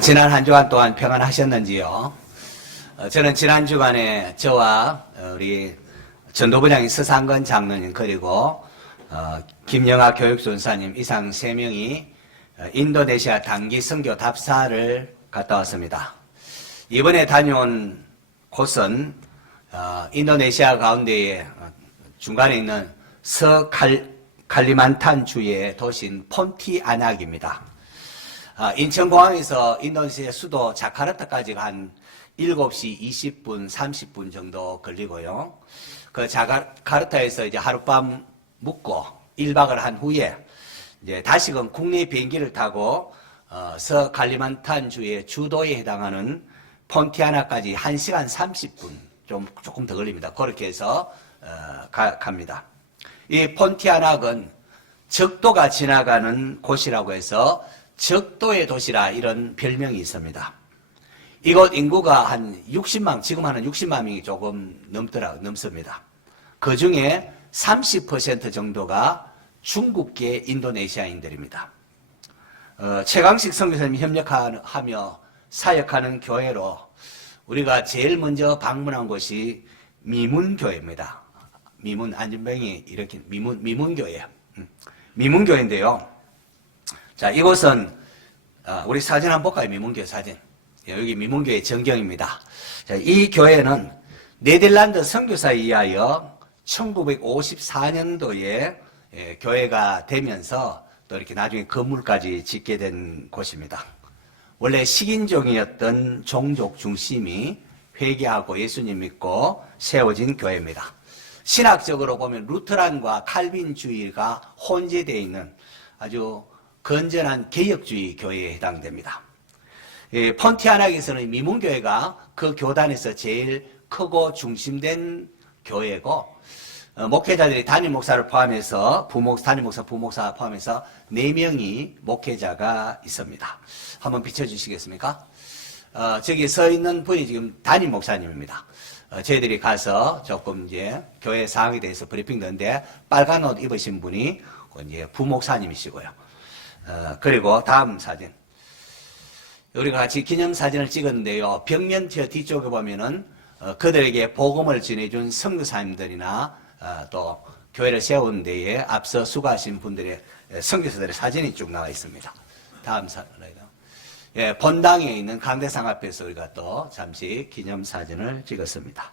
지난 한 주간 동안 평안하셨는지요? 저는 지난 주간에 저와 우리 전도부장인 서상건 장로님 그리고 김영하 교육전사님 이상 3명이 인도네시아 단기 선교 답사를 갔다 왔습니다. 이번에 다녀온 곳은 인도네시아 가운데에 중간에 있는 칼리만탄 주의 도시인 폰티아낙입니다. 인천공항에서 인도네시아 수도 자카르타까지가 한 7시 20분, 30분 정도 걸리고요. 그 자카르타에서 이제 하룻밤 묵고 1박을 한 후에 이제 다시금 국내 비행기를 타고 서칼리만탄 주의 주도에 해당하는 폰티아나까지 1시간 30분 조금 더 걸립니다. 그렇게 해서 갑니다. 이 폰티아낙은 적도가 지나가는 곳이라고 해서 적도의 도시라 이런 별명이 있습니다. 이곳 인구가 한 60만, 지금 하는 60만 명이 조금 넘습니다. 그 중에 30% 정도가 중국계 인도네시아인들입니다. 최강식 선교사님이 협력하며 사역하는 교회로 우리가 제일 먼저 방문한 곳이 미문교회입니다. 미문, 안진병이 이렇게 미문교회예요. 미문교회인데요. 자, 이곳은 우리 사진 한번 볼까요? 미문교회 사진. 여기 미문교회 전경입니다. 자, 이 교회는 네덜란드 선교사에 의하여 1954년도에 교회가 되면서 또 이렇게 나중에 건물까지 짓게 된 곳입니다. 원래 식인종이었던 종족 중심이 회개하고 예수님 믿고 세워진 교회입니다. 신학적으로 보면 루터란과 칼빈주의가 혼재되어 있는 아주 건전한 개혁주의 교회에 해당됩니다. 폰티아낙에서는 미문교회가 그 교단에서 제일 크고 중심된 교회고 목회자들이 담임 목사를 포함해서 담임 목사, 부목사 포함해서 4명이 목회자가 있습니다. 한번 비춰주시겠습니까? 저기 서 있는 분이 지금 담임 목사님입니다. 저희들이 가서 조금 이제 교회 상황에 대해서 브리핑 듣는데 빨간 옷 입으신 분이 이제 부목사님이시고요. 그리고 다음 사진. 우리가 같이 기념사진을 찍었는데요. 벽면 뒤쪽에 보면은 그들에게 복음을 전해준 선교사님들이나 또 교회를 세운 데에 앞서 수고하신 분들의 선교사들의 사진이 쭉 나와 있습니다. 다음 사진이요. 예, 본당에 있는 강대상 앞에서 우리가 또 잠시 기념사진을 찍었습니다.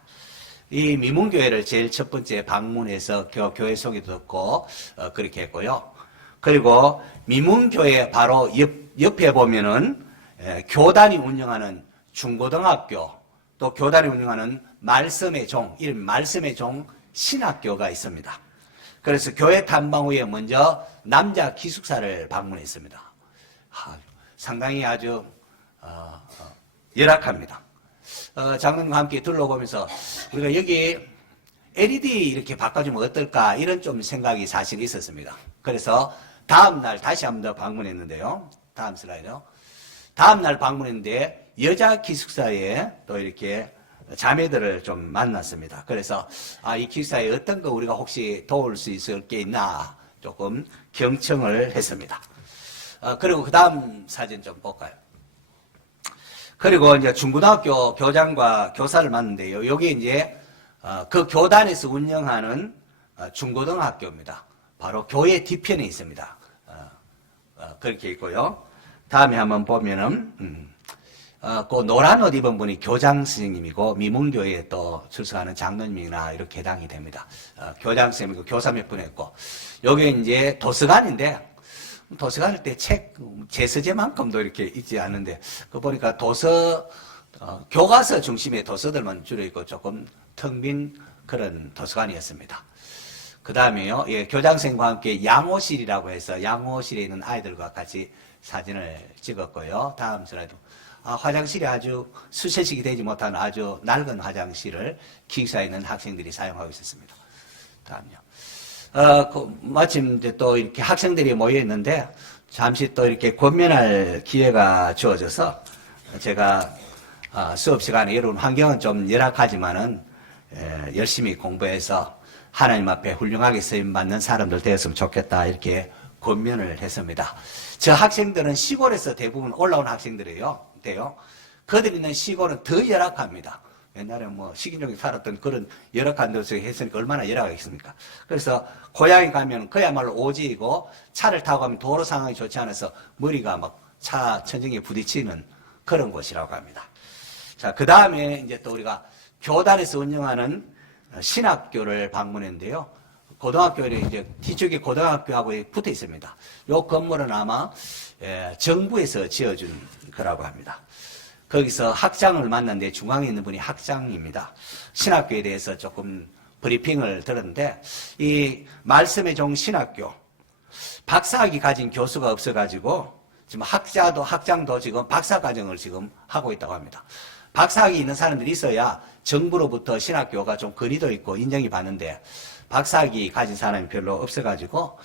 이 미문교회를 제일 첫 번째 방문해서 교회 소개도 듣고 그렇게 했고요. 그리고 미문교회 바로 옆에 보면은 교단이 운영하는 중고등학교 또 교단이 운영하는 말씀의 종, 이름 말씀의 종 신학교가 있습니다. 그래서 교회 탐방 후에 먼저 남자 기숙사를 방문했습니다. 상당히 아주 열악합니다. 장로님과 함께 둘러보면서 우리가 여기 LED 이렇게 바꿔주면 어떨까 이런 좀 생각이 사실 있었습니다. 그래서 다음날 다시 한 번 더 방문했는데요. 다음 슬라이드요. 다음날 방문했는데 여자 기숙사에 또 이렇게 자매들을 좀 만났습니다. 그래서 이 기숙사에 어떤 거 우리가 혹시 도울 수 있을 게 있나 조금 경청을 했습니다. 그리고 그 다음 사진 좀 볼까요? 그리고 이제 중고등학교 교장과 교사를 만났는데요. 여기 이제 그 교단에서 운영하는 중고등학교입니다. 바로 교회 뒤편에 있습니다. 그렇게 있고요. 다음에 한번 보면은 그 노란 옷 입은 분이 교장 선생님이고 미문교회에 또 출석하는 장로님이나 이렇게 해당이 됩니다. 교장 선생님이고 교사 몇 분 했고 여기 이제 도서관인데 도서관일 때 책 제서제만큼도 이렇게 있지 않는데 그 보니까 교과서 중심의 도서들만 주로 있고 조금 텅 빈 그런 도서관이었습니다. 그 다음에요, 교장선생님과 함께 양호실이라고 해서 양호실에 있는 아이들과 같이 사진을 찍었고요. 다음 슬라이드. 화장실이 아주 수세식이 되지 못한 아주 낡은 화장실을 기숙사에 있는 학생들이 사용하고 있었습니다. 다음요. 마침 이제 또 이렇게 학생들이 모여 있는데 잠시 또 이렇게 권면할 기회가 주어져서 제가 수업 시간에 여러분 환경은 좀 열악하지만은 열심히 공부해서 하나님 앞에 훌륭하게 쓰임받는 사람들 되었으면 좋겠다 이렇게 권면을 했습니다. 저 학생들은 시골에서 대부분 올라온 학생들이에요. 그들이 있는 시골은 더 열악합니다. 옛날에 뭐 식인종이 살았던 그런 열악한 데서 했으니까 얼마나 열악하겠습니까? 그래서 고향에 가면 그야말로 오지이고 차를 타고 가면 도로 상황이 좋지 않아서 머리가 막 차 천정에 부딪히는 그런 곳이라고 합니다. 자, 그 다음에 이제 또 우리가 교단에서 운영하는 신학교를 방문했는데요. 고등학교는 이제 뒤쪽에 고등학교하고 붙어 있습니다. 이 건물은 아마 정부에서 지어준 거라고 합니다. 거기서 학장을 만났는데 중앙에 있는 분이 학장입니다. 신학교에 대해서 조금 브리핑을 들었는데 이 말씀의 종 신학교 박사학위 가진 교수가 없어가지고 지금 학장도 지금 박사과정을 지금 하고 있다고 합니다. 박사학위 있는 사람들이 있어야 정부로부터 신학교가 좀 권위도 있고 인정이 받는데 박사학위 가진 사람이 별로 없어가지고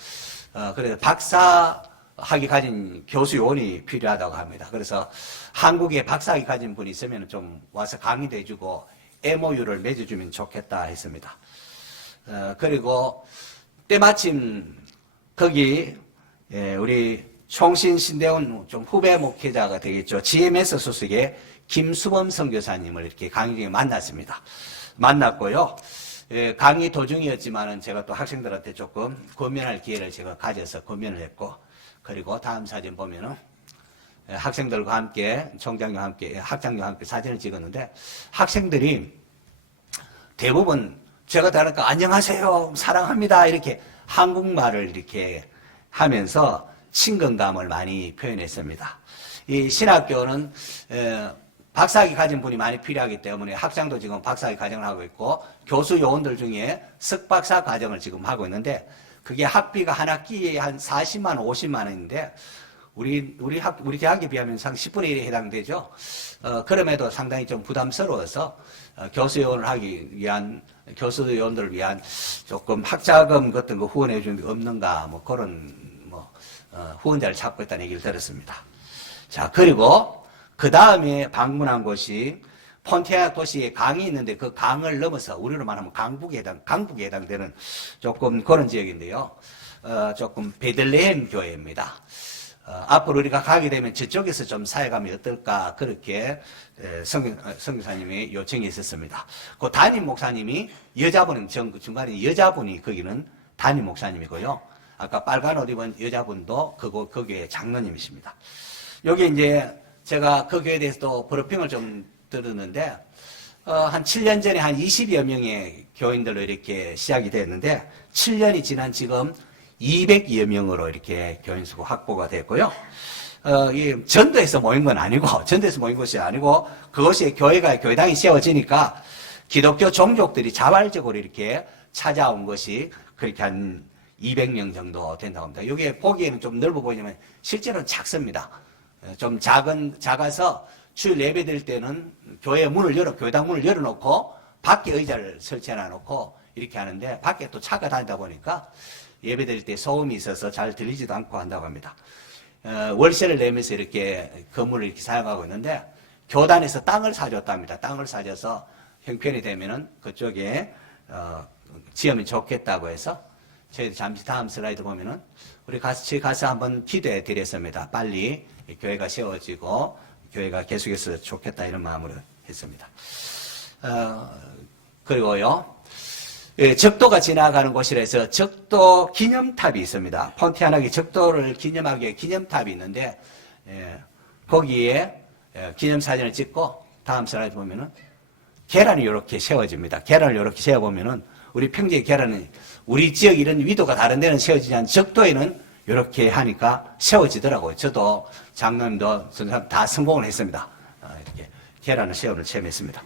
그래서 박사학위 가진 교수 요원이 필요하다고 합니다. 그래서 한국에 박사학위 가진 분이 있으면 좀 와서 강의도 해주고 MOU를 맺어주면 좋겠다 했습니다. 그리고 때마침 거기 우리 총신 신대원 좀 후배 목회자가 되겠죠. GMS 소속의 김수범 선교사님을 이렇게 강의 중에 만났습니다. 만났고요. 강의 도중이었지만은 제가 또 학생들한테 조금 권면할 기회를 제가 가져서 권면을 했고, 그리고 다음 사진 보면은 학생들과 함께 총장과 함께 학장과 함께 사진을 찍었는데 학생들이 대부분 제가 다르니까 안녕하세요, 사랑합니다 이렇게 한국말을 이렇게 하면서 친근감을 많이 표현했습니다. 이 신학교는 박사학위 가진 분이 많이 필요하기 때문에 학장도 지금 박사학위 과정을 하고 있고 교수 요원들 중에 석박사 과정을 지금 하고 있는데 그게 학비가 한 학기에 한 40만 원, 50만 원인데 우리 대학에 비하면 상 10분의 1에 해당되죠. 그럼에도 상당히 좀 부담스러워서 교수 요원을 하기 위한 교수 요원들을 위한 조금 학자금 같은 거 후원해 주는 게 없는가 뭐 그런 후원자를 찾고 있다는 얘기를 들었습니다. 자, 그리고 그 다음에 방문한 곳이 폰티아나 도시에 강이 있는데 그 강을 넘어서 우리로 말하면 강북에 해당되는 조금 그런 지역인데요. 조금 베들레헴 교회입니다. 앞으로 우리가 가게 되면 저쪽에서 좀 사역하면 어떨까 그렇게 선교사님이 요청이 있었습니다. 그 담임 목사님이 여자분 중간에 여자분이 거기는 담임 목사님이고요. 아까 빨간 옷 입은 여자분도 그 교회 장로님이십니다. 여기 이제 제가 그 교회에 대해서도 브리핑을 좀 들었는데 한 7년 전에 한 20여 명의 교인들로 이렇게 시작이 됐는데 7년이 지난 지금 200여 명으로 이렇게 교인 수가 확보가 됐고요. 이 전도에서 모인 건 아니고 전도에서 모인 것이 아니고 그것이 교회당이 세워지니까 기독교 종족들이 자발적으로 이렇게 찾아온 것이 그렇게 한 200명 정도 된다고 합니다. 이게 보기에는 좀 넓어 보이지만 실제로는 작습니다. 좀 작아서 주일 예배 드릴 때는 교회당 문을 열어놓고 밖에 의자를 설치해 놓고 이렇게 하는데 밖에 또 차가 다니다 보니까 예배 드릴 때 소음이 있어서 잘 들리지도 않고 한다고 합니다. 월세를 내면서 이렇게 건물을 이렇게 사용하고 있는데 교단에서 땅을 사줬답니다. 땅을 사줘서 형편이 되면은 그쪽에 지으면 좋겠다고 해서 저희 잠시 다음 슬라이드 보면은 저희 가서 한번 기도해 드렸습니다. 빨리 교회가 세워지고 교회가 계속해서 좋겠다 이런 마음으로 했습니다. 그리고요. 적도가 지나가는 곳이라 해서 적도 기념탑이 있습니다. 폰티아나의 적도를 기념하기 위해 기념탑이 있는데 거기에 기념사진을 찍고 다음 슬라이드 보면은 계란이 이렇게 세워집니다. 계란을 이렇게 세워보면은 우리 평지의 계란은 우리 지역 이런 위도가 다른 데는 세워지지 않는 적도에는 이렇게 하니까 세워지더라고요. 저도 장로님도 다 성공을 했습니다. 이렇게 계란을 세우는 체험했습니다.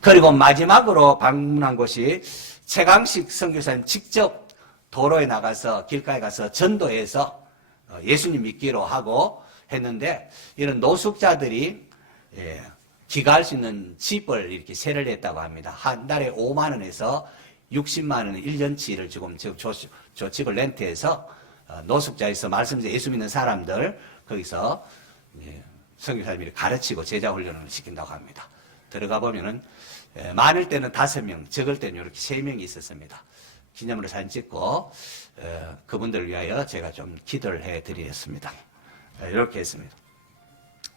그리고 마지막으로 방문한 곳이 최강식 선교사님 직접 도로에 나가서 길가에 가서 전도해서 예수님 믿기로 하고 했는데 이런 노숙자들이 귀가할 수 있는 집을 이렇게 세를 했다고 합니다. 한 달에 5만 원에서 60만 원 1년치를 지금 저 집을 렌트해서 노숙자에서 말씀에서 예수 믿는 사람들 거기서 선교사님이 가르치고 제자 훈련을 시킨다고 합니다. 들어가 보면은 많을 때는 5명, 적을 때는 이렇게 3명이 있었습니다. 기념으로 사진 찍고 그분들을 위하여 제가 좀 기도를 해드리겠습니다. 이렇게 했습니다.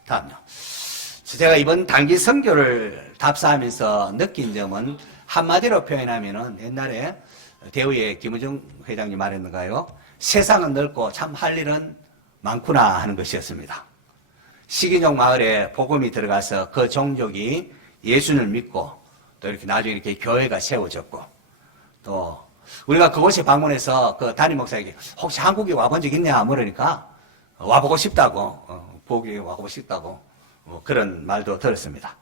다음요. 제가 이번 단기 선교를 답사하면서 느낀 점은 한마디로 표현하면은 옛날에 대우의 김우중 회장님 말했는가요? 세상은 넓고 참 할 일은 많구나 하는 것이었습니다. 식인종 마을에 복음이 들어가서 그 종족이 예수를 믿고 또 이렇게 나중에 이렇게 교회가 세워졌고 또 우리가 그곳에 방문해서 그 담임 목사에게 혹시 한국에 와본 적 있냐 물으니까 와보고 싶다고 보기 와보고 싶다고 그런 말도 들었습니다.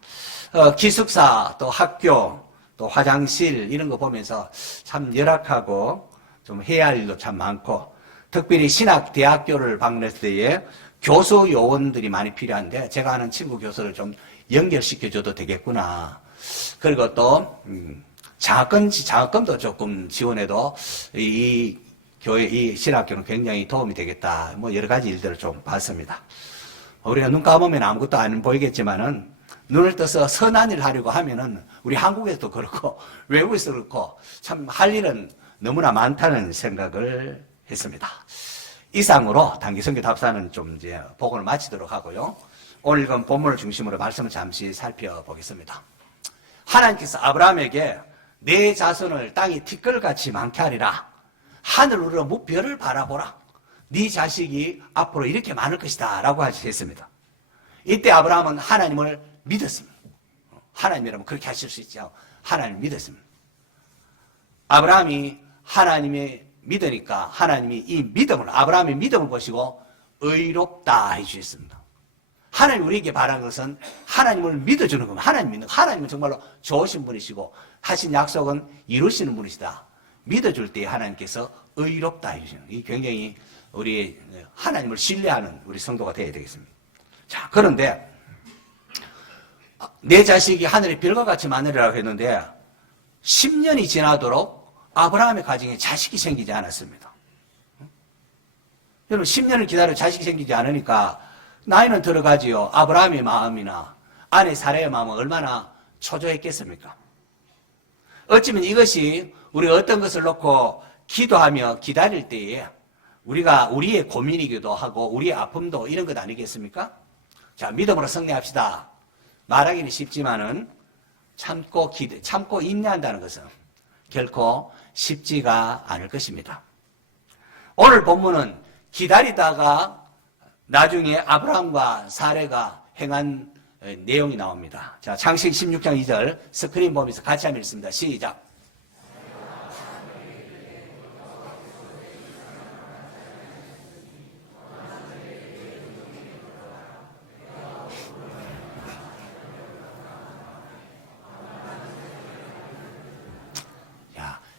기숙사 또 학교 또 화장실 이런 거 보면서 참 열악하고 좀 해야 할 일도 참 많고 특별히 신학대학교를 방문했을 때에 교수 요원들이 많이 필요한데 제가 아는 친구 교수를 좀 연결시켜줘도 되겠구나. 그리고 또 장학금도 조금 지원해도 이 교회 이 신학교는 굉장히 도움이 되겠다. 뭐 여러 가지 일들을 좀 봤습니다. 우리가 눈 감으면 아무것도 안 보이겠지만은 눈을 떠서 선한 일을 하려고 하면은 우리 한국에서도 그렇고 외국에서도 그렇고 참 할 일은 너무나 많다는 생각을 했습니다. 이상으로 단기 선교 답사는 좀 이제 복원을 마치도록 하고요. 오늘 읽은 본문을 중심으로 말씀을 잠시 살펴보겠습니다. 하나님께서 아브라함에게 내 자손을 땅이 티끌같이 많게 하리라. 하늘 우러 무별을 바라보라. 네 자식이 앞으로 이렇게 많을 것이다 라고 하셨습니다. 이때 아브라함은 하나님을 믿었습니다. 하나님이라면 그렇게 하실 수 있죠. 하나님을 믿었습니다. 아브라함이 하나님의 믿으니까 하나님이 이 믿음을 아브라함의 믿음을 보시고 의롭다 해주셨습니다. 하나님 우리에게 바란 것은 하나님을 믿어주는 겁니다. 하나님 믿는 하나님은 정말로 좋으신 분이시고 하신 약속은 이루시는 분이시다. 믿어줄 때 하나님께서 의롭다 해주시는 이 굉장히 우리 하나님을 신뢰하는 우리 성도가 되어야 되겠습니다. 자, 그런데 내 자식이 하늘의 별과 같이 많으리라고 했는데 10년이 지나도록 아브라함의 가정에 자식이 생기지 않았습니다. 여러분 10년을 기다려 자식이 생기지 않으니까 나이는 들어가지요. 아브라함의 마음이나 아내 사라의 마음은 얼마나 초조했겠습니까? 어쩌면 이것이 우리가 어떤 것을 놓고 기도하며 기다릴 때에 우리가 우리의 고민이기도 하고 우리의 아픔도 이런 것 아니겠습니까? 자, 믿음으로 승리합시다. 말하기는 쉽지만은 참고 인내한다는 것은 결코 쉽지가 않을 것입니다. 오늘 본문은 기다리다가 나중에 아브라함과 사레가 행한 내용이 나옵니다. 자, 창세기 16장 2절 스크린 보면서 같이 한번 읽습니다. 시작.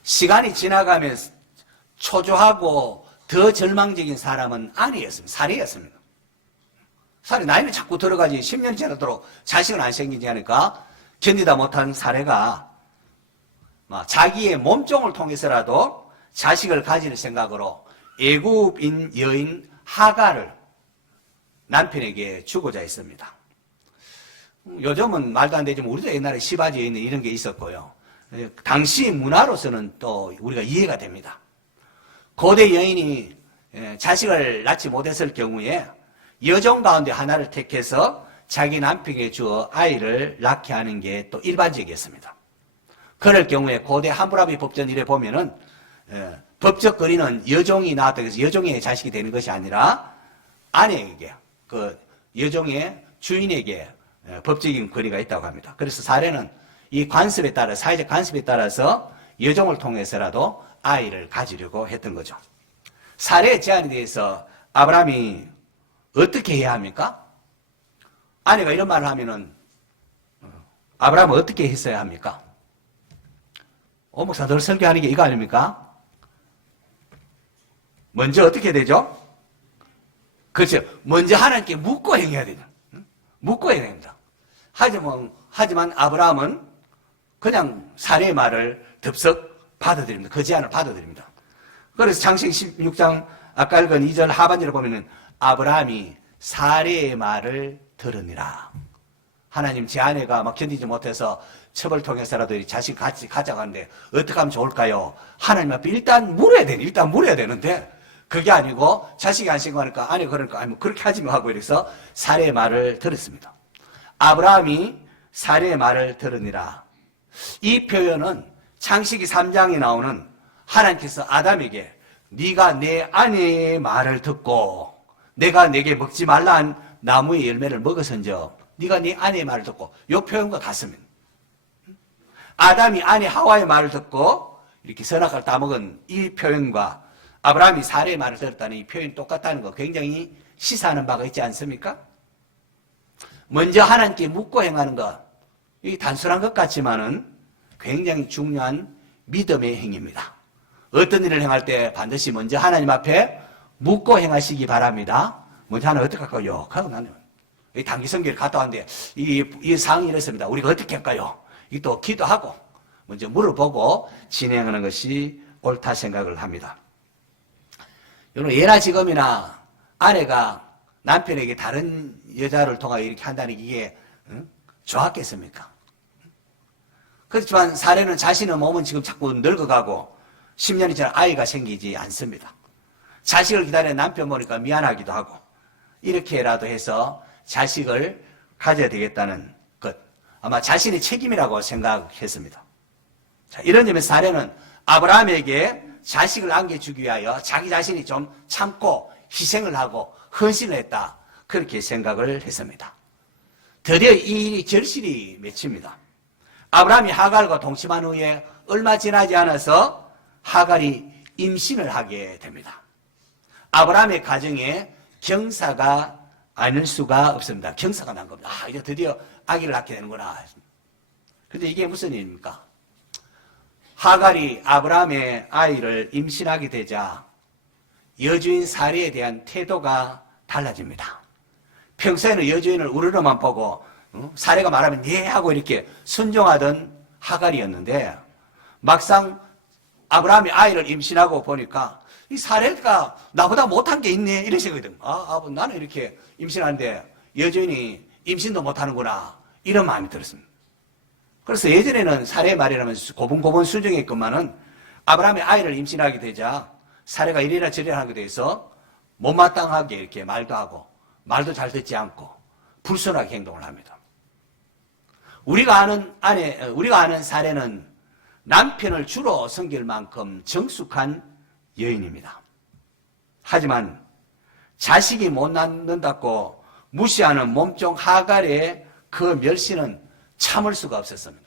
시간이 지나가면서 초조하고 더 절망적인 사람은 아니었습니다. 사례였습니다. 사례 나이는 자꾸 들어가지 10년이 지나도록 자식은 안 생기지 않으니까 견디다 못한 사례가 자기의 몸종을 통해서라도 자식을 가질 생각으로 애굽인 여인 하가를 남편에게 주고자 했습니다. 요즘은 말도 안 되지만 우리도 옛날에 시바지 여인 이런 게 있었고요. 당시 문화로서는 또 우리가 이해가 됩니다. 고대 여인이 자식을 낳지 못했을 경우에 여종 가운데 하나를 택해서 자기 남편에게 주어 아이를 낳게 하는 게 또 일반적이었습니다. 그럴 경우에 고대 함무라비 법전 일에 보면은 법적 거리는 여종이 낳았다고 해서 여종의 자식이 되는 것이 아니라 아내에게 그 여종의 주인에게 법적인 거리가 있다고 합니다. 그래서 사례는 이 관습에 따라 사회적 관습에 따라서 여종을 통해서라도 아이를 가지려고 했던 거죠. 사례의 제안에 대해서 아브라함이 어떻게 해야 합니까? 아내가 이런 말을 하면은 아브라함은 어떻게 했어야 합니까? 목사 늘 설교하는 게 이거 아닙니까? 먼저 어떻게 되죠? 그렇죠. 먼저 하나님께 묻고 행해야 되죠. 묻고 행해야 됩니다. 하지만 아브라함은 그냥 사례의 말을 덥석 받아들입니다. 그 제안을 받아들입니다. 그래서 창세기 16장 아까 읽은 2절 하반절을 보면은 아브라함이 사례의 말을 들으니라. 하나님, 제 아내가 막 견디지 못해서 첩을 통해서라도 이 자식 같이 가져가는데 어떻게 하면 좋을까요? 하나님 앞에 일단 물어야 되는데 그게 아니고 자식이 안 신고하니까 아내가 그러니까 아니 뭐 그렇게 하지 뭐 하고 이래서 사례의 말을 들었습니다. 아브라함이 사례의 말을 들으니라. 이 표현은 창세기 3장에 나오는 하나님께서 아담에게 네가 내 아내의 말을 듣고 내가 내게 먹지 말라 한 나무의 열매를 먹어선저 네가 네 아내의 말을 듣고 이 표현과 같습니다. 아담이 아내 하와의 말을 듣고 이렇게 선악과를 따먹은 이 표현과 아브라함이 사례의 말을 들었다는 이 표현이 똑같다는 거 굉장히 시사하는 바가 있지 않습니까? 먼저 하나님께 묻고 행하는 것, 이 단순한 것 같지만은 굉장히 중요한 믿음의 행위입니다. 어떤 일을 행할 때 반드시 먼저 하나님 앞에 묻고 행하시기 바랍니다. 먼저 하나님 어떻게 할까요? 하고 나는 이 단기성교를 갔다 왔는데 이 상황이 이렇습니다. 우리가 어떻게 할까요? 이 또 기도하고 먼저 물어보고 진행하는 것이 옳다 생각을 합니다. 여러분, 예나 지금이나 아내가 남편에게 다른 여자를 통하여 이렇게 한다는 게 이게 좋았겠습니까? 그렇지만 사례는 자신의 몸은 지금 자꾸 늙어가고 10년이 지나 아이가 생기지 않습니다. 자식을 기다리는 남편 보니까 미안하기도 하고 이렇게라도 해서 자식을 가져야 되겠다는 것, 아마 자신의 책임이라고 생각했습니다. 자, 이런 점에서 사례는 아브라함에게 자식을 안겨주기 위하여 자기 자신이 좀 참고 희생을 하고 헌신을 했다, 그렇게 생각을 했습니다. 드디어 이 결실이 맺힙니다. 아브라함이 하갈과 동침한 후에 얼마 지나지 않아서 하갈이 임신을 하게 됩니다. 아브라함의 가정에 경사가 아닐 수가 없습니다. 경사가 난 겁니다. 이제 드디어 아기를 낳게 되는구나. 그런데 이게 무슨 일입니까? 하갈이 아브라함의 아이를 임신하게 되자 여주인 사례에 대한 태도가 달라집니다. 평소에는 여주인을 우러러만 보고 사례가 말하면 네 하고 이렇게 순종하던 하갈이었는데 막상 아브라함이 아이를 임신하고 보니까 이 사례가 나보다 못한 게 있네 이런 생각이 듭니다. 나는 이렇게 임신하는데 여주인이 임신도 못하는구나 이런 마음이 들었습니다. 그래서 예전에는 사례의 말이라면 고분고분 순종했건만은 아브라함이 아이를 임신하게 되자 사례가 이래라 저래라 하게 돼서 못마땅하게 이렇게 말도 하고 말도 잘 듣지 않고 불순하게 행동을 합니다. 우리가 아는 사례는 남편을 주로 섬길 만큼 정숙한 여인입니다. 하지만 자식이 못 낳는다고 무시하는 몸종 하갈의 그 멸시는 참을 수가 없었습니다.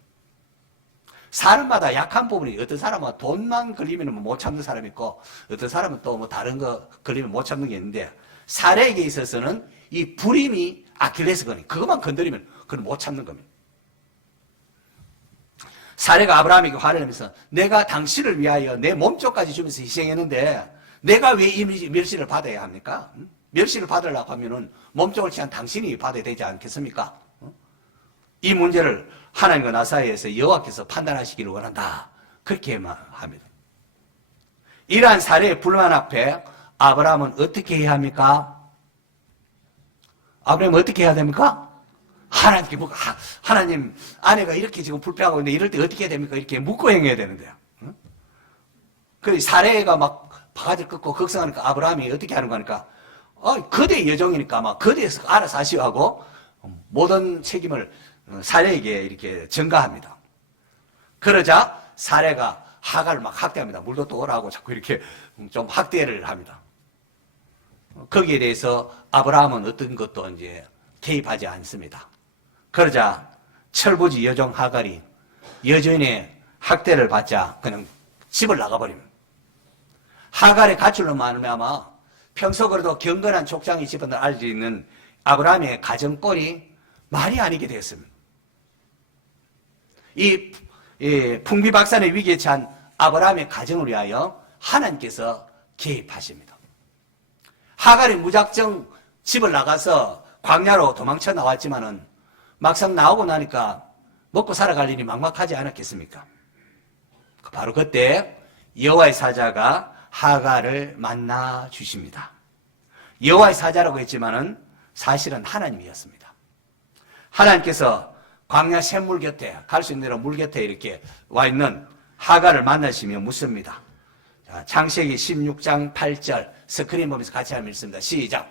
사람마다 약한 부분이, 어떤 사람은 돈만 걸리면 못 참는 사람이 있고 어떤 사람은 또 뭐 다른 거 걸리면 못 참는 게 있는데 사례에게 있어서는 이 불임이 아킬레스건이, 그것만 건드리면 그건 못 참는 겁니다. 사례가 아브라함에게 화를 내면서 내가 당신을 위하여 내 몸쪽까지 주면서 희생했는데 내가 왜 이 멸시를 받아야 합니까? 멸시를 받으려고 하면은 몸쪽을 취한 당신이 받아야 되지 않겠습니까? 이 문제를 하나님과 나 사이에서 여호와께서 판단하시기를 원한다, 그렇게 합니다. 이러한 사례의 불만 앞에 아브라함은 어떻게 해야 합니까? 아브라함은 어떻게 해야 됩니까? 하나님께 묻고, 하나님, 아내가 이렇게 지금 불평하고 있는데 이럴 때 어떻게 해야 됩니까? 이렇게 묻고 행해야 되는데요. 그 사례가 막 바가지를 꺾고 걱정하니까 아브라함이 어떻게 하는 거니까, 거대 여종이니까 아마 거대에서 알아서 하시오 하고 모든 책임을 사례에게 이렇게 전가합니다. 그러자 사례가 하갈을 막 학대합니다. 물도 또 오라고 자꾸 이렇게 좀 학대를 합니다. 거기에 대해서 아브라함은 어떤 것도 이제 개입하지 않습니다. 그러자 철부지 여종 하갈이 여주인의 학대를 받자 그냥 집을 나가버립니다. 하갈의 가출로 말미암아 평소 그래도 경건한 족장이 집안을 알고 있는 아브라함의 가정꼴이 말이 아니게 되었습니다. 이 풍비박산의 위기에 처한 아브라함의 가정을 위하여 하나님께서 개입하십니다. 하갈이 무작정 집을 나가서 광야로 도망쳐 나왔지만은 막상 나오고 나니까 먹고 살아갈 일이 막막하지 않았겠습니까? 바로 그때 여호와의 사자가 하갈을 만나 주십니다. 여호와의 사자라고 했지만은 사실은 하나님이었습니다. 하나님께서 광야 샘물 곁에 갈 수 있는 대로 물 곁에 이렇게 와 있는 하갈을 만나시며 묻습니다. 자, 창세기 16장 8절 스크린 보면서 같이 한번 읽습니다. 시작.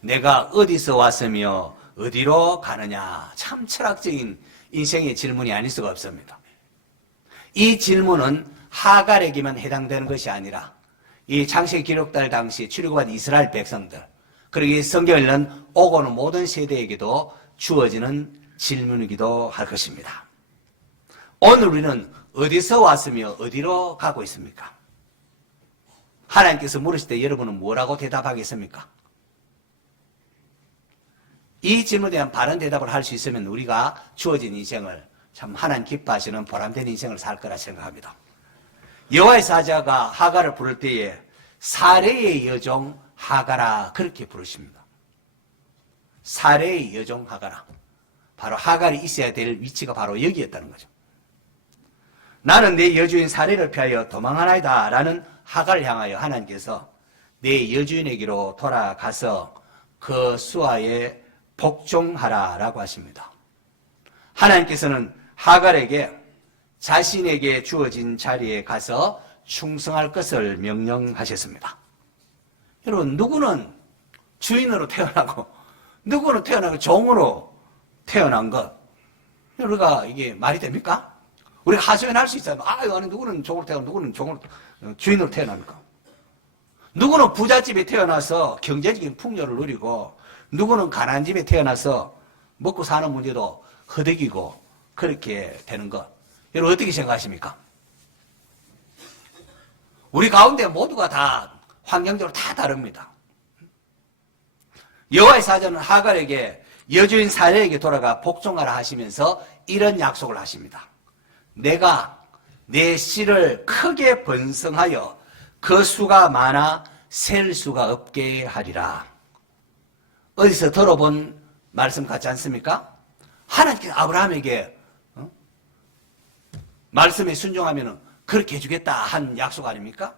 내가 어디서 왔으며 어디로 가느냐. 참 철학적인 인생의 질문이 아닐 수가 없습니다. 이 질문은 하갈에게만 해당되는 것이 아니라 이 창세기 기록될 당시 출애굽한 이스라엘 백성들, 그리고 이 성경을 읽는 오고 오는 모든 세대에게도 주어지는 질문이기도 할 것입니다. 오늘 우리는 어디서 왔으며 어디로 가고 있습니까? 하나님께서 물으실 때 여러분은 뭐라고 대답하겠습니까? 이 질문에 대한 바른 대답을 할 수 있으면 우리가 주어진 인생을 참 하나님 기뻐하시는 보람된 인생을 살 거라 생각합니다. 여호와의 사자가 하갈을 부를 때에 사레의 여종 하갈아 그렇게 부르십니다. 사레의 여종 하갈아. 바로 하갈이 있어야 될 위치가 바로 여기였다는 거죠. 나는 내 여주인 사레를 피하여 도망하나이다 라는 하갈을 향하여 하나님께서 내 여주인에게로 돌아가서 그 수하에 복종하라 라고 하십니다. 하나님께서는 하갈에게 자신에게 주어진 자리에 가서 충성할 것을 명령하셨습니다. 여러분, 누구는 주인으로 태어나고 누구는 태어나고 종으로 태어난 것, 우리가 이게 말이 됩니까? 우리가 하소연할 수 있어요. 아니 누구는 종으로 태어나고 누구는 주인으로 태어납니까? 누구는 부잣집에 태어나서 경제적인 풍요를 누리고 누구는 가난한 집에 태어나서 먹고 사는 문제도 허덕이고 그렇게 되는 것. 여러분 어떻게 생각하십니까? 우리 가운데 모두가 다 환경적으로 다 다릅니다. 여호와의 사자는 하갈에게 여주인 사레에게 돌아가 복종하라 하시면서 이런 약속을 하십니다. 내가 내 씨를 크게 번성하여 그 수가 많아 셀 수가 없게 하리라. 어디서 들어본 말씀 같지 않습니까? 하나님께서 아브라함에게 말씀에 순종하면 그렇게 해주겠다 한 약속 아닙니까?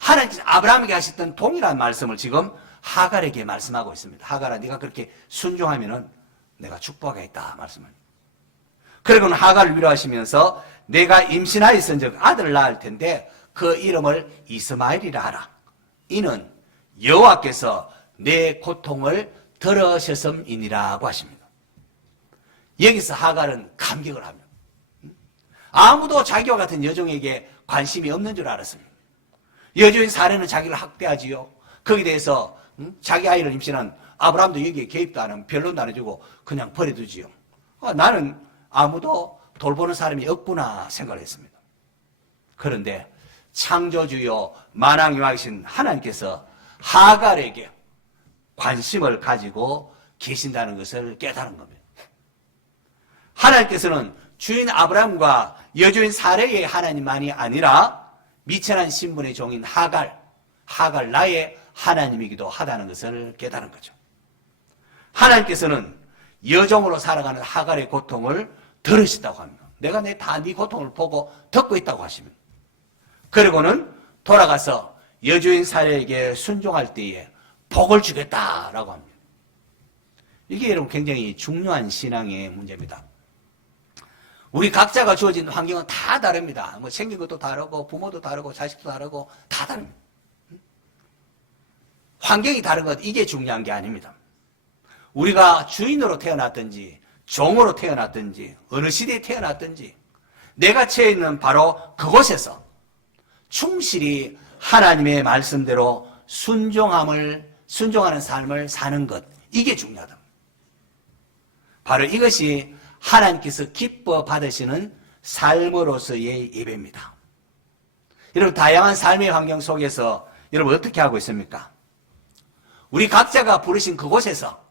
하나님께서 아브라함에게 하셨던 동일한 말씀을 지금 하갈에게 말씀하고 있습니다. 하갈아, 네가 그렇게 순종하면 내가 축복하겠다 말씀을. 그리고는 하갈을 위로하시면서 내가 임신하였은즉 아들을 낳을 텐데 그 이름을 이스마엘이라 하라. 이는 여호와께서 내 고통을 들으셨음이니라고 하십니다. 여기서 하갈은 감격을 합니다. 아무도 자기와 같은 여종에게 관심이 없는 줄 알았습니다. 여주인 사례는 자기를 학대하지요. 거기에 대해서 자기 아이를 임신한 아브라함도 여기에 개입도 안 하고 변론도 안 해주고 그냥 버려두지요. 나는 아무도 돌보는 사람이 없구나 생각을 했습니다. 그런데 창조주요 만왕이왕이신 하나님께서 하갈에게 관심을 가지고 계신다는 것을 깨달은 겁니다. 하나님께서는 주인 아브라함과 여주인 사레의 하나님만이 아니라 미천한 신분의 종인 하갈 나의 하나님이기도 하다는 것을 깨달은 거죠. 하나님께서는 여종으로 살아가는 하갈의 고통을 들으셨다고 합니다. 내가 네 고통을 보고 듣고 있다고 하십니다. 그리고는 돌아가서 여주인 사레에게 순종할 때에 복을 주겠다라고 합니다. 이게 여러분 굉장히 중요한 신앙의 문제입니다. 우리 각자가 주어진 환경은 다 다릅니다. 뭐 생긴 것도 다르고 부모도 다르고 자식도 다르고 다 다릅니다. 환경이 다른 것 이게 중요한 게 아닙니다. 우리가 주인으로 태어났든지 종으로 태어났든지 어느 시대에 태어났든지 내가 처해 있는 바로 그곳에서 충실히 하나님의 말씀대로 순종하는 삶을 사는 것 이게 중요하다. 바로 이것이 하나님께서 기뻐 받으시는 삶으로서의 예배입니다. 여러분 다양한 삶의 환경 속에서 여러분 어떻게 하고 있습니까? 우리 각자가 부르신 그곳에서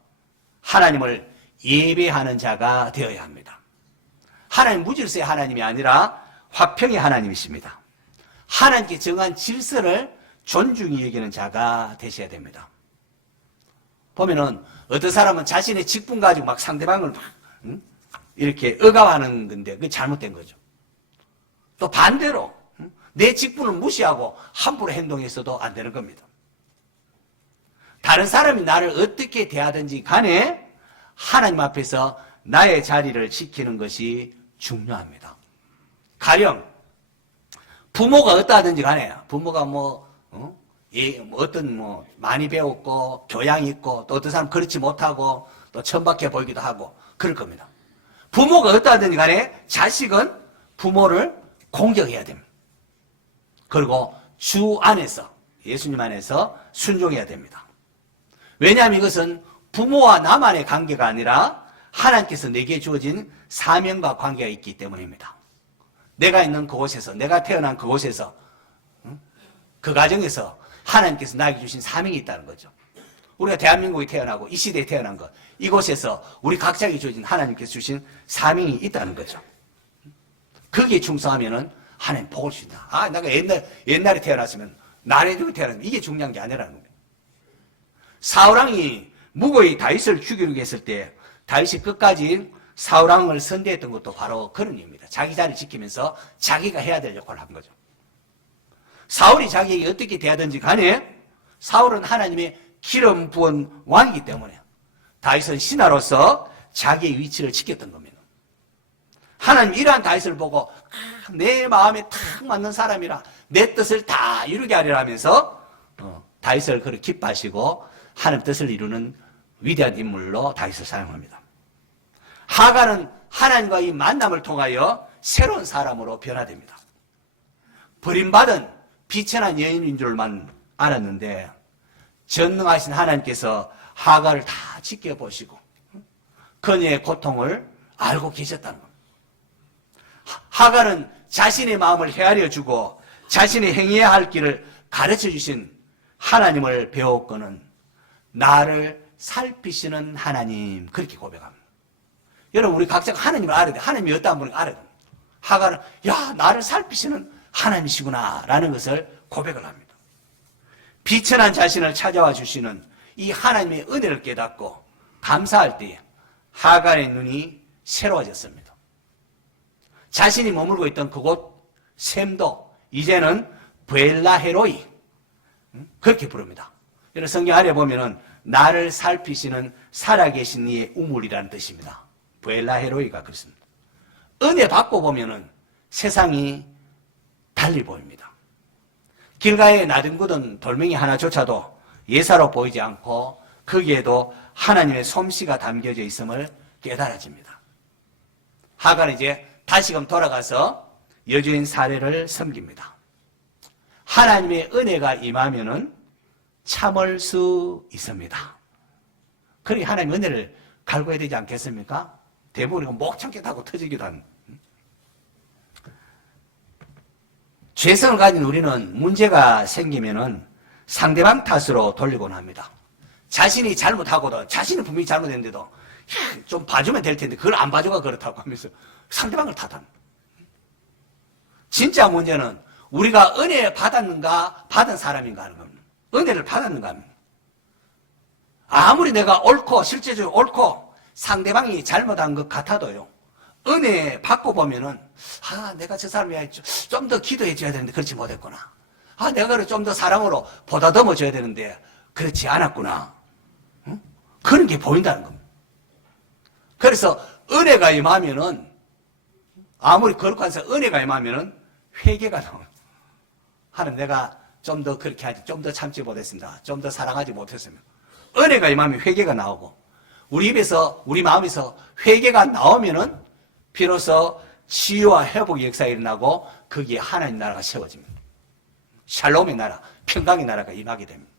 하나님을 예배하는 자가 되어야 합니다. 하나님 무질서의 하나님이 아니라 화평의 하나님이십니다. 하나님께 정한 질서를 존중히 여기는 자가 되셔야 됩니다. 보면은 어떤 사람은 자신의 직분 가지고 막 상대방을 막 이렇게 억압하는 건데 그게 잘못된 거죠. 또 반대로 내 직분을 무시하고 함부로 행동해서도 안 되는 겁니다. 다른 사람이 나를 어떻게 대하든지 간에 하나님 앞에서 나의 자리를 지키는 것이 중요합니다. 가령 부모가 어떠하든지 간에 부모가 어떤 많이 배웠고 교양이 있고 또 어떤 사람 그렇지 못하고 또 천박해 보이기도 하고 그럴 겁니다. 부모가 어떠하든지 간에 자식은 부모를 공경해야 됩니다. 그리고 주 안에서 예수님 안에서 순종해야 됩니다. 왜냐하면 이것은 부모와 나만의 관계가 아니라 하나님께서 내게 주어진 사명과 관계가 있기 때문입니다. 내가 있는 그곳에서 내가 태어난 그곳에서 그 가정에서 하나님께서 나에게 주신 사명이 있다는 거죠. 우리가 대한민국에 태어나고 이 시대에 태어난 것 이곳에서 우리 각자에게 주어진 하나님께서 주신 사명이 있다는 거죠. 거기에 충성하면은 하나님 복을 주신다. 내가 옛날에 태어났으면 나래주고 태어났으면 이게 중요한 게 아니라는 거예요. 사울왕이 무고히 다윗을 죽이려고 했을 때 다윗이 끝까지 사울왕을 선대했던 것도 바로 그런 이유입니다. 자기 자리를 지키면서 자기가 해야 될 역할을 한 거죠. 사울이 자기에게 어떻게 대하든지 간에 사울은 하나님의 기름 부은 왕이기 때문에 다윗은 신하로서 자기의 위치를 지켰던 겁니다. 하나님 이러한 다윗을 보고 내 마음에 탁 맞는 사람이라 내 뜻을 다 이루게 하리라 하면서 다윗을 그렇게 기뻐하시고 하나님 뜻을 이루는 위대한 인물로 다윗을 사용합니다. 하갈은 하나님과 이 만남을 통하여 새로운 사람으로 변화됩니다. 버림받은 비천한 여인인 줄만 알았는데 전능하신 하나님께서 하갈을 다 지켜보시고 그녀의 고통을 알고 계셨다는 겁니다. 하갈은 자신의 마음을 헤아려 주고 자신이 행해야 할 길을 가르쳐 주신 하나님을 배웠거는 나를 살피시는 하나님 그렇게 고백합니다. 여러분 우리 각자가 하나님을 알아야 돼. 하나님이 어떠한 분인가 알아야 돼. 하갈은 나를 살피시는 하나님이시구나 라는 것을 고백을 합니다. 비천한 자신을 찾아와 주시는 이 하나님의 은혜를 깨닫고 감사할 때에 하갈의 눈이 새로워졌습니다. 자신이 머물고 있던 그곳 샘도 이제는 브엘라헤로이 그렇게 부릅니다. 여러분 성경 아래 보면은 나를 살피시는 살아계신 이의 우물이라는 뜻입니다. 브엘라헤로이가 그렇습니다. 은혜 받고 보면은 세상이 달리 보입니다. 길가에 나뒹구던 돌멩이 하나조차도 예사로 보이지 않고 거기에도 하나님의 솜씨가 담겨져 있음을 깨달아집니다. 하갈은 이제 다시금 돌아가서 여주인 사례를 섬깁니다. 하나님의 은혜가 임하면은 참을 수 있습니다. 그러니 하나님의 은혜를 갈구해야 되지 않겠습니까? 대부분 목 참게 타고 터지기도 한. 죄성을 가진 우리는 문제가 생기면은 상대방 탓으로 돌리곤 합니다. 자신이 잘못하고도 자신은 분명히 잘못했는데도 좀 봐주면 될 텐데 그걸 안 봐줘가 그렇다고 하면서 상대방을 탓합니다. 진짜 문제는 우리가 은혜 받았는가 받은 사람인가 하는 겁니다. 은혜를 받았는가 합니다. 아무리 내가 옳고 실제적으로 옳고 상대방이 잘못한 것 같아도요. 은혜 받고 보면은 내가 저 사람이 좀 더 기도해 줘야 되는데 그렇지 못했구나. 내가 좀 더 사랑으로 보다듬어 줘야 되는데 그렇지 않았구나. 응? 그런 게 보인다는 겁니다. 그래서 은혜가 임하면은 아무리 거룩한 사람 은혜가 임하면은 회개가 나옵니다. 하나님 내가 좀 더 그렇게 하지 좀 더 참지 못했습니다. 좀 더 사랑하지 못했습니다. 은혜가 임하면 회개가 나오고 우리 입에서 우리 마음에서 회개가 나오면은 비로소 치유와 회복의 역사가 일어나고 거기에 하나님 나라가 세워집니다. 샬롬의 나라, 평강의 나라가 임하게 됩니다.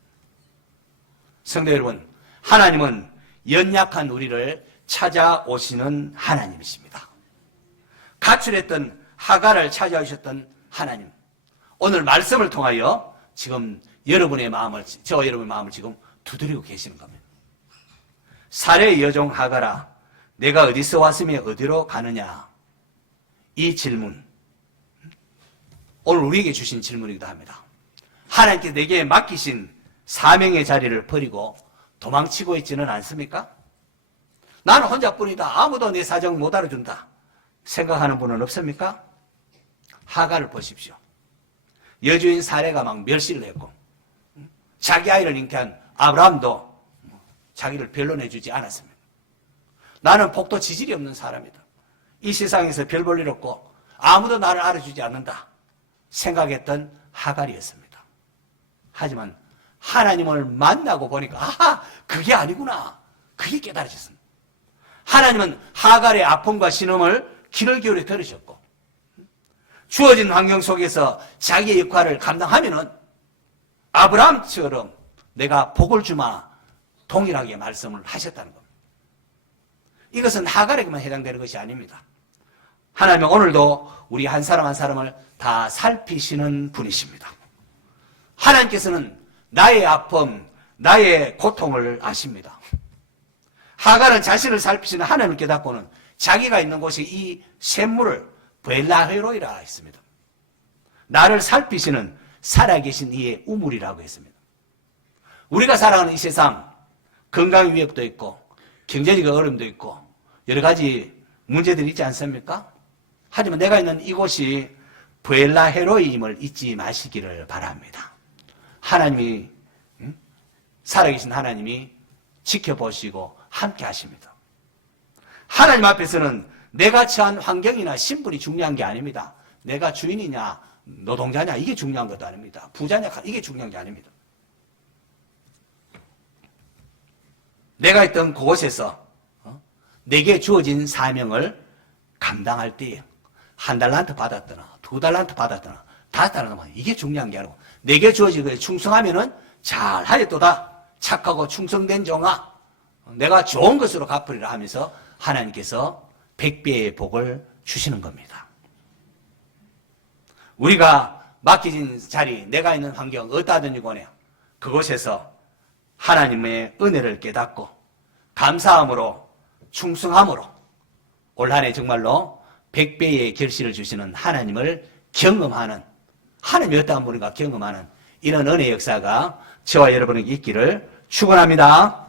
성도 여러분, 하나님은 연약한 우리를 찾아오시는 하나님이십니다. 가출했던 하갈을 찾아오셨던 하나님. 오늘 말씀을 통하여 지금 여러분의 마음을 지금 두드리고 계시는 겁니다. 사례의 여종 하갈아, 내가 어디서 왔으며 어디로 가느냐? 이 질문. 오늘 우리에게 주신 질문이기도 합니다. 하나님께서 내게 맡기신 사명의 자리를 버리고 도망치고 있지는 않습니까? 나는 혼자뿐이다. 아무도 내 사정 못 알아준다. 생각하는 분은 없습니까? 하갈을 보십시오. 여주인 사례가 막 멸시를 했고 자기 아이를 잉태한 아브라함도 자기를 변론해주지 않았습니다. 나는 복도 지질이 없는 사람이다. 이 세상에서 별 볼 일 없고 아무도 나를 알아주지 않는다 생각했던 하갈이었습니다. 하지만 하나님을 만나고 보니까 아하, 그게 아니구나. 그게 깨달아졌습니다. 하나님은 하갈의 아픔과 신음을 귀를 기울여 들으셨고 주어진 환경 속에서 자기의 역할을 감당하면은 아브라함처럼 내가 복을 주마 동일하게 말씀을 하셨다는 겁니다. 이것은 하갈에게만 해당되는 것이 아닙니다. 하나님은 오늘도 우리 한 사람 한 사람을 다 살피시는 분이십니다. 하나님께서는 나의 아픔, 나의 고통을 아십니다. 하갈은 자신을 살피시는 하나님을 깨닫고는 자기가 있는 곳이 이 샘물을 벨라헤로이라 했습니다. 나를 살피시는 살아계신 이의 우물이라고 했습니다. 우리가 살아가는 이 세상 건강 위협도 있고 경제적 어려움도 있고 여러 가지 문제들이 있지 않습니까? 하지만 내가 있는 이곳이 벨라헤로임을 잊지 마시기를 바랍니다. 하나님이 살아계신 하나님이 지켜보시고 함께 하십니다. 하나님 앞에서는 내가 처한 환경이나 신분이 중요한 게 아닙니다. 내가 주인이냐 노동자냐 이게 중요한 것도 아닙니다. 부자냐 이게 중요한 게 아닙니다. 내가 있던 그곳에서 내게 주어진 사명을 감당할 때에 한 달란트 받았더나 두 달란트 받았더나 5달란트 이게 중요한 게 아니고 내게 주어진 것에 충성하면은 잘 하였도다. 착하고 충성된 종아 내가 좋은 것으로 갚으리라 하면서 하나님께서 100배의 복을 주시는 겁니다. 우리가 맡겨진 자리 내가 있는 환경 어디다든지 권해 그곳에서 하나님의 은혜를 깨닫고 감사함으로 충성함으로 올 한 해 정말로 100배의 결실을 주시는 하나님을 경험하는 하나님이 어떠한 분인가 경험하는 이런 은혜의 역사가 저와 여러분에게 있기를 축원합니다.